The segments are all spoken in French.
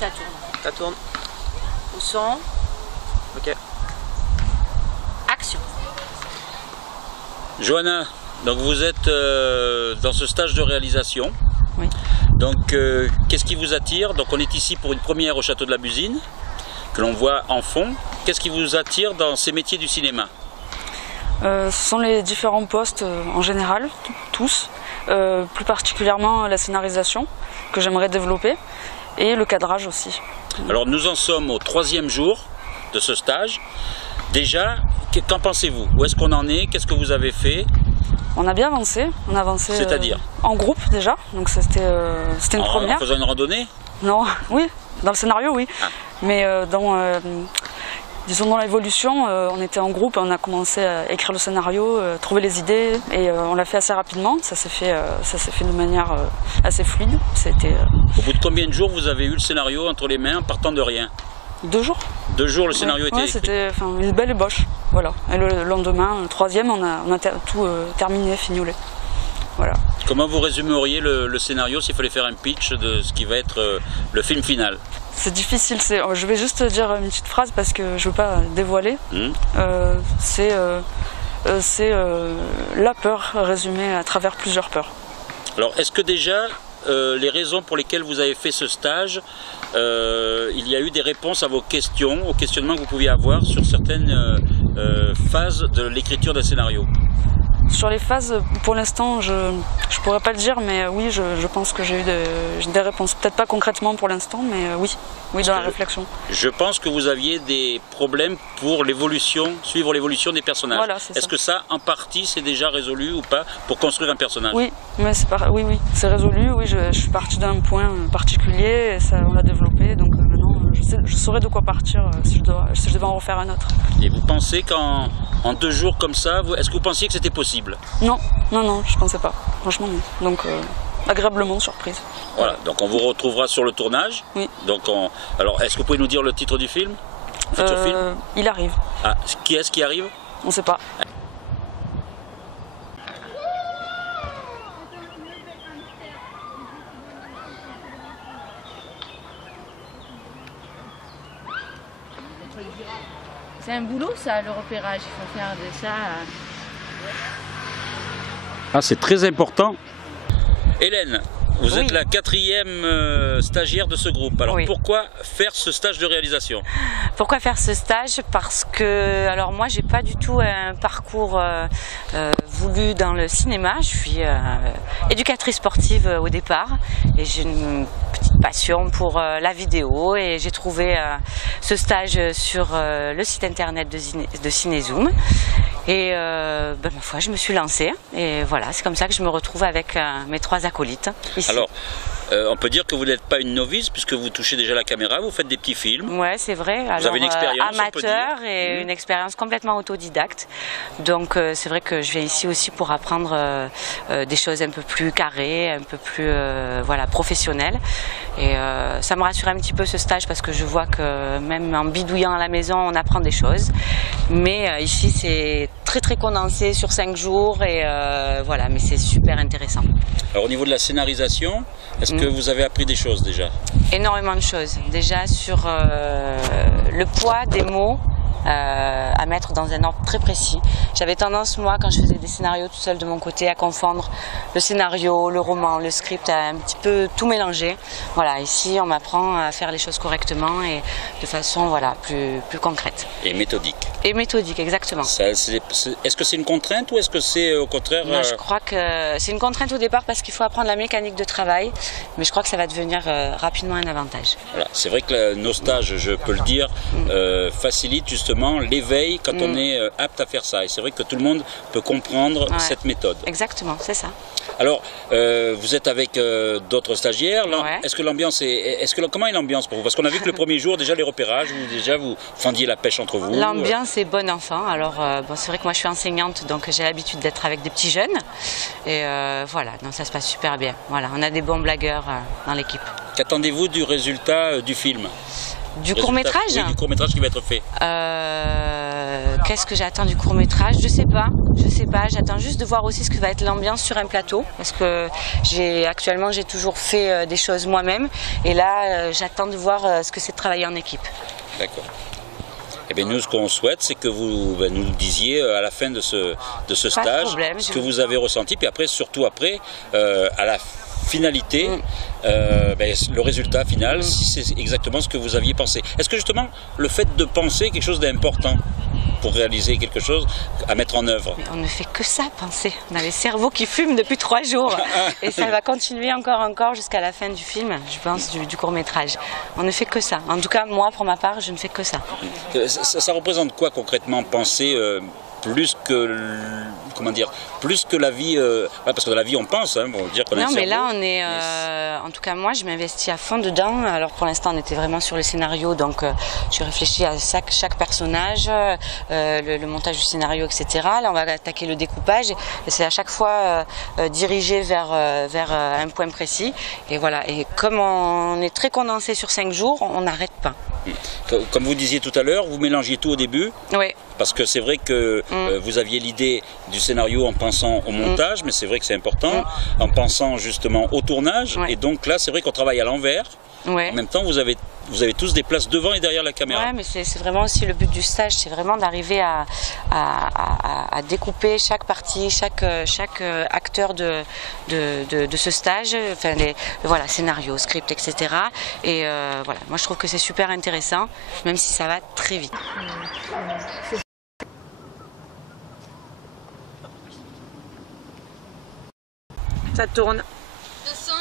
ça tourne. Ça tourne. Au son. Ok. Action. Johanna, donc vous êtes dans ce stage de réalisation. Oui. Donc qu'est-ce qui vous attire? Donc on est ici pour une première au Château de la Busine, que l'on voit en fond. Qu'est-ce qui vous attire dans ces métiers du cinéma? Ce sont les différents postes en général, tous. Plus particulièrement la scénarisation, que j'aimerais développer, et le cadrage aussi. Alors nous en sommes au 3e jour de ce stage. Déjà, qu'en pensez-vous? Où est-ce qu'on en est? Qu'est-ce que vous avez fait? On a bien avancé, C'est-à-dire en groupe déjà, donc c'était une première. En faisant une randonnée? Non, oui, dans le scénario oui, Ah. mais disons dans l'évolution, on était en groupe, on a commencé à écrire le scénario, trouver les idées, et on l'a fait assez rapidement, ça s'est fait de manière assez fluide. Au bout de combien de jours vous avez eu le scénario entre les mains en partant de rien? 2 jours. 2 jours le scénario était écrit. C'était une belle ébauche, voilà. Et le lendemain, le 3e, on a tout terminé, fignolé. Voilà. Comment vous résumeriez le scénario s'il fallait faire un pitch de ce qui va être le film final? C'est difficile, je vais juste dire une petite phrase parce que je ne veux pas dévoiler. C'est la peur résumée à travers plusieurs peurs. Alors est-ce que déjà les raisons pour lesquelles vous avez fait ce stage, il y a eu des réponses à vos questions, aux questionnements que vous pouviez avoir sur certaines phases de l'écriture d'un scénario? Sur les phases, pour l'instant, je ne pourrais pas le dire, mais oui, je pense que j'ai eu des réponses. Peut-être pas concrètement pour l'instant, mais oui, dans la réflexion. Je pense que vous aviez des problèmes pour suivre l'évolution des personnages. Voilà, est-ce que ça, en partie, c'est déjà résolu ou pas pour construire un personnage? Oui, mais oui, c'est résolu. Oui, je suis partie d'un point particulier, et ça, on l'a développé, donc maintenant, je saurais de quoi partir si je devais en refaire un autre. Et vous pensez qu'en 2 jours comme ça, est-ce que vous pensiez que c'était possible? Non, je pensais pas, franchement non. Donc agréablement surprise. Voilà, donc on vous retrouvera sur le tournage. Oui. Donc alors, est-ce que vous pouvez nous dire le titre du film? Futur film? Il arrive. Ah, qui est-ce qui arrive? On ne sait pas. C'est un boulot ça, le repérage. Il faut faire de ça. Ah, c'est très important. Hélène, vous Oui. êtes la 4e stagiaire de ce groupe. Alors Oui. pourquoi faire ce stage de réalisation? Pourquoi faire ce stage? Parce que, alors moi, j'ai pas du tout un parcours voulu dans le cinéma. Je suis éducatrice sportive au départ et j'ai une petite passion pour la vidéo et j'ai trouvé ce stage sur le site internet de Cinézoom. Et ma foi, je me suis lancée et voilà, c'est comme ça que je me retrouve avec mes 3 acolytes ici. Alors, on peut dire que vous n'êtes pas une novice puisque vous touchez déjà la caméra, vous faites des petits films. Ouais, c'est vrai. Vous avez une expérience, on peut dire. Amateur et une expérience complètement autodidacte. Donc c'est vrai que je viens ici aussi pour apprendre des choses un peu plus carrées, un peu plus professionnelles. Et ça me rassure un petit peu ce stage parce que je vois que même en bidouillant à la maison, on apprend des choses. Mais ici, c'est très condensé sur 5 jours et voilà, mais c'est super intéressant. Alors au niveau de la scénarisation, est-ce que vous avez appris des choses déjà? Énormément de choses. Déjà sur le poids des mots à mettre dans un ordre très précis. J'avais tendance, moi, quand je faisais des scénarios tout seul de mon côté, à confondre le scénario, le roman, le script, à un petit peu tout mélanger. Voilà, ici, on m'apprend à faire les choses correctement et de façon plus concrète. Et méthodique. Et méthodique, exactement. Est-ce que c'est une contrainte ou est-ce que c'est au contraire... Non, je crois que c'est une contrainte au départ parce qu'il faut apprendre la mécanique de travail, mais je crois que ça va devenir rapidement un avantage. Voilà, c'est vrai que nos stages, je peux le dire, facilitent justement l'éveil quand on est apte à faire ça. Et c'est vrai que tout le monde peut comprendre cette méthode. Exactement, c'est ça. Alors, vous êtes avec d'autres stagiaires. Ouais. Est-ce que l'ambiance comment est l'ambiance pour vous? Parce qu'on a vu que le premier jour, déjà les repérages, vous fendiez la pêche entre vous. L'ambiance est bon enfant. Alors, c'est vrai que moi je suis enseignante, donc j'ai l'habitude d'être avec des petits jeunes. Et voilà, donc ça se passe super bien. Voilà, on a des bons blagueurs dans l'équipe. Qu'attendez-vous du résultat du film? Du court-métrage? Oui, du court-métrage qui va être fait. Qu'est-ce que j'attends du court-métrage? Je sais pas, j'attends juste de voir aussi ce que va être l'ambiance sur un plateau, parce que actuellement j'ai toujours fait des choses moi-même, et là j'attends de voir ce que c'est de travailler en équipe. D'accord. Eh bien, nous, ce qu'on souhaite, c'est que vous nous disiez à la fin de ce stage ce que vous avez ressenti, puis après, surtout après, à la finalité, le résultat final, si c'est exactement ce que vous aviez pensé. Est-ce que justement, le fait de penser quelque chose d'important pour réaliser quelque chose à mettre en œuvre? Mais on ne fait que ça, penser. On a les cerveaux qui fument depuis 3 jours et ça va continuer encore jusqu'à la fin du film, je pense, du court-métrage. On ne fait que ça. En tout cas, moi, pour ma part, je ne fais que ça. Ça représente quoi concrètement, penser plus que, comment dire, plus que la vie, parce que dans la vie on pense, hein, on va dire qu'on a un cerveau. Non mais là on est, en tout cas moi je m'investis à fond dedans. Alors pour l'instant on était vraiment sur le scénario, donc je réfléchis à chaque personnage, le montage du scénario, etc. Là on va attaquer le découpage et c'est à chaque fois dirigé vers un point précis. Et voilà, et comme on est très condensé sur 5 jours, on n'arrête pas. Comme vous disiez tout à l'heure, vous mélangiez tout au début. Oui. Parce que c'est vrai que vous aviez l'idée du scénario en pensant au montage, mais c'est vrai que c'est important, en pensant justement au tournage. Et donc là, c'est vrai qu'on travaille à l'envers. En même temps, vous avez tous des places devant et derrière la caméra. Oui, mais c'est vraiment aussi le but du stage, c'est vraiment d'arriver à découper chaque partie, chaque acteur de ce stage, enfin voilà, scénario, script, etc. Et voilà, moi je trouve que c'est super intéressant, même si ça va très vite. Ça tourne. 200.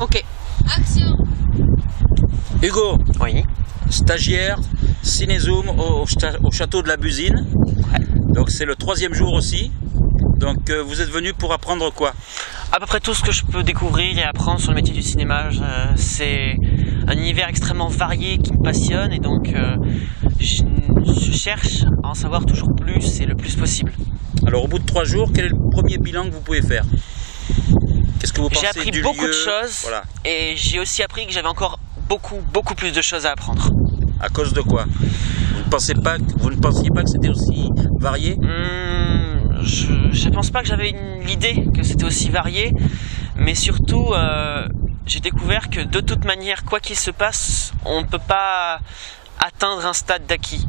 Ok. Action. Hugo. Oui. Stagiaire, Cinézoom au château de la Busine. Donc c'est le 3e jour aussi. Donc vous êtes venu pour apprendre quoi? À peu près tout ce que je peux découvrir et apprendre sur le métier du cinéma. C'est un univers extrêmement varié qui me passionne et donc je cherche à en savoir toujours plus et le plus possible. Alors au bout de 3 jours, quel est le premier bilan que vous pouvez faire? Qu'est-ce que vous pensez J'ai appris du beaucoup lieu? de choses, voilà. Et j'ai aussi appris que j'avais encore beaucoup plus de choses à apprendre. À cause de quoi? Vous ne pensiez pas que c'était aussi varié? Je pense pas que j'avais l'idée que c'était aussi varié, mais surtout j'ai découvert que de toute manière, quoi qu'il se passe, on ne peut pas atteindre un stade d'acquis.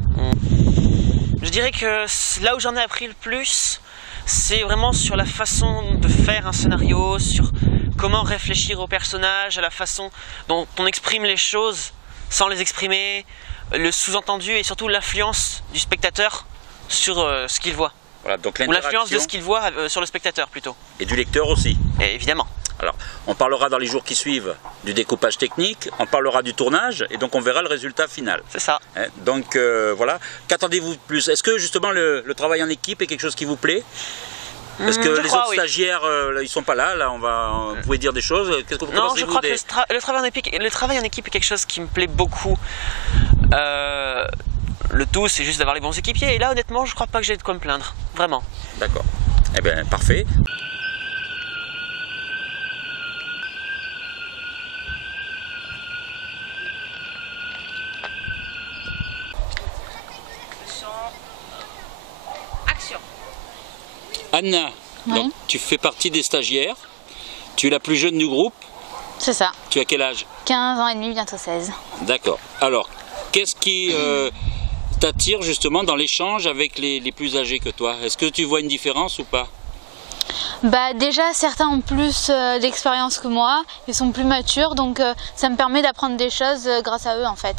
Je dirais que là où j'en ai appris le plus, c'est vraiment sur la façon de faire un scénario, sur comment réfléchir aux personnages, à la façon dont on exprime les choses sans les exprimer, le sous-entendu et surtout l'influence du spectateur sur ce qu'il voit. Voilà, donc ou l'influence de ce qu'il voit sur le spectateur plutôt. Et du lecteur aussi. Et évidemment. Alors, on parlera dans les jours qui suivent du découpage technique, on parlera du tournage et donc on verra le résultat final. C'est ça. Donc voilà, qu'attendez-vous de plus? Est-ce que justement le travail en équipe est quelque chose qui vous plaît? Parce que les autres stagiaires, ils sont pas là, vous pouvez dire des choses. Qu'est-ce que vous Non, je crois que le travail en équipe est quelque chose qui me plaît beaucoup. Le tout, c'est juste d'avoir les bons équipiers. Et là, honnêtement, je crois pas que j'ai de quoi me plaindre. Vraiment. D'accord. Eh bien, parfait. Action. Anna, oui. Donc, tu fais partie des stagiaires. Tu es la plus jeune du groupe. C'est ça. Tu as quel âge? 15 ans et demi, bientôt 16. D'accord. Alors, qu'est-ce qui t'attire justement dans l'échange avec les plus âgés que toi? Est-ce que tu vois une différence ou pas? Bah déjà, certains ont plus d'expérience que moi, ils sont plus matures, donc ça me permet d'apprendre des choses grâce à eux en fait.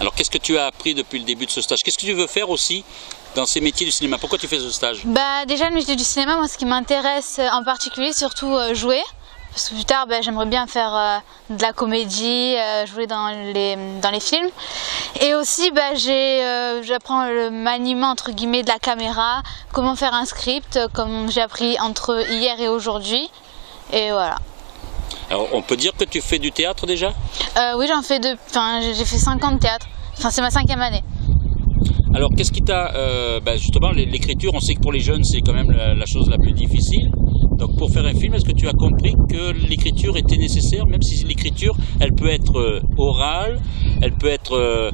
Alors qu'est-ce que tu as appris depuis le début de ce stage? Qu'est-ce que tu veux faire aussi dans ces métiers du cinéma? Pourquoi tu fais ce stage? Bah déjà, le métier du cinéma, moi ce qui m'intéresse en particulier, surtout jouer. Parce que plus tard, j'aimerais bien faire de la comédie, jouer dans les films. Et aussi, j'apprends le maniement entre guillemets de la caméra, comment faire un script, comme j'ai appris entre hier et aujourd'hui. Et voilà. Alors, on peut dire que tu fais du théâtre déjà? Oui, j'ai fait 5 ans de théâtre. Enfin, c'est ma 5e année. Alors, qu'est-ce qui t'a... justement, l'écriture, on sait que pour les jeunes, c'est quand même la chose la plus difficile. Donc pour faire un film, est-ce que tu as compris que l'écriture était nécessaire, même si l'écriture, elle peut être orale, elle peut être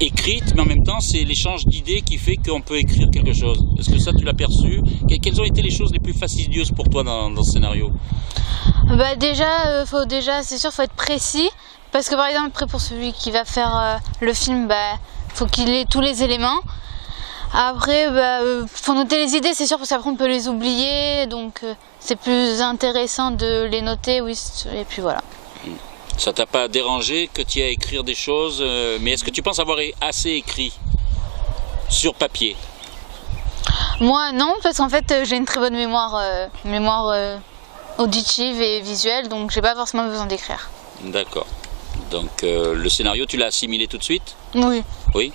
écrite, mais en même temps c'est l'échange d'idées qui fait qu'on peut écrire quelque chose. Est-ce que ça tu l'as perçu? Quelles ont été les choses les plus fastidieuses pour toi dans ce scénario? Bah déjà, c'est sûr, faut être précis, parce que par exemple après pour celui qui va faire le film, bah faut qu'il ait tous les éléments. Après, faut noter les idées, c'est sûr, parce qu'après on peut les oublier, donc c'est plus intéressant de les noter, oui, et puis voilà. Ça t'a pas dérangé que tu aies à écrire des choses, mais est-ce que tu penses avoir assez écrit sur papier? Moi non, parce qu'en fait j'ai une très bonne mémoire, auditive et visuelle, donc j'ai pas forcément besoin d'écrire. D'accord. Donc le scénario, tu l'as assimilé tout de suite? Oui. Oui.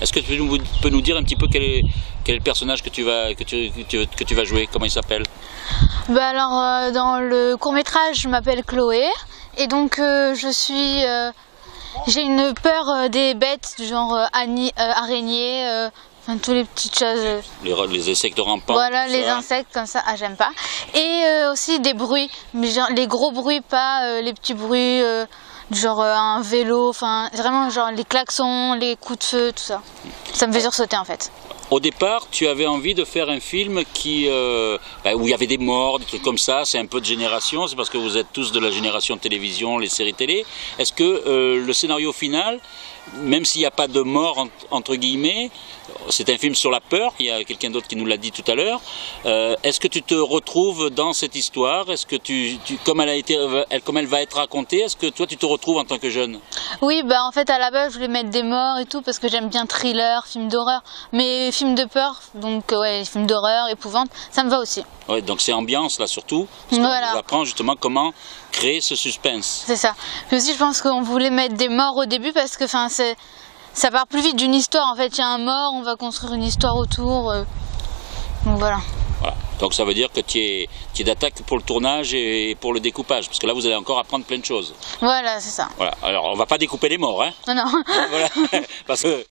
Est-ce que tu peux nous dire un petit peu quel est le personnage que tu vas jouer? Comment il s'appelle? Bah alors dans le court-métrage, je m'appelle Chloé et donc j'ai une peur des bêtes du genre araignées, enfin tous les petites choses. Les insectes rampants. Voilà, les insectes comme ça, j'aime pas. Et aussi des bruits, mais genre les gros bruits, pas les petits bruits. Genre un vélo, enfin vraiment genre les klaxons, les coups de feu, tout ça. Ça me fait sursauter en fait. Au départ, tu avais envie de faire un film où il y avait des morts, des trucs comme ça, c'est un peu de génération, c'est parce que vous êtes tous de la génération télévision, les séries télé. Est-ce que le scénario final, même s'il n'y a pas de mort entre guillemets, c'est un film sur la peur, il y a quelqu'un d'autre qui nous l'a dit tout à l'heure, est-ce que tu te retrouves dans cette histoire? Est-ce que comme elle va être racontée, est-ce que toi tu te retrouves en tant que jeune? Oui, bah en fait à la base je voulais mettre des morts et tout parce que j'aime bien thriller, film d'horreur, mais film de peur, donc ouais, film d'horreur, épouvante, ça me va aussi. Ouais, donc c'est ambiance là surtout, parce voilà. qu'on nous apprend justement comment créer ce suspense. C'est ça. Puis aussi je pense qu'on voulait mettre des morts au début parce que ça part plus vite d'une histoire, en fait il y a un mort, on va construire une histoire autour, donc voilà. Voilà. Donc ça veut dire que tu es d'attaque pour le tournage et pour le découpage, parce que là vous allez encore apprendre plein de choses. Voilà, c'est ça. Voilà. Alors on va pas découper les morts, hein. Non, non. Voilà. Parce que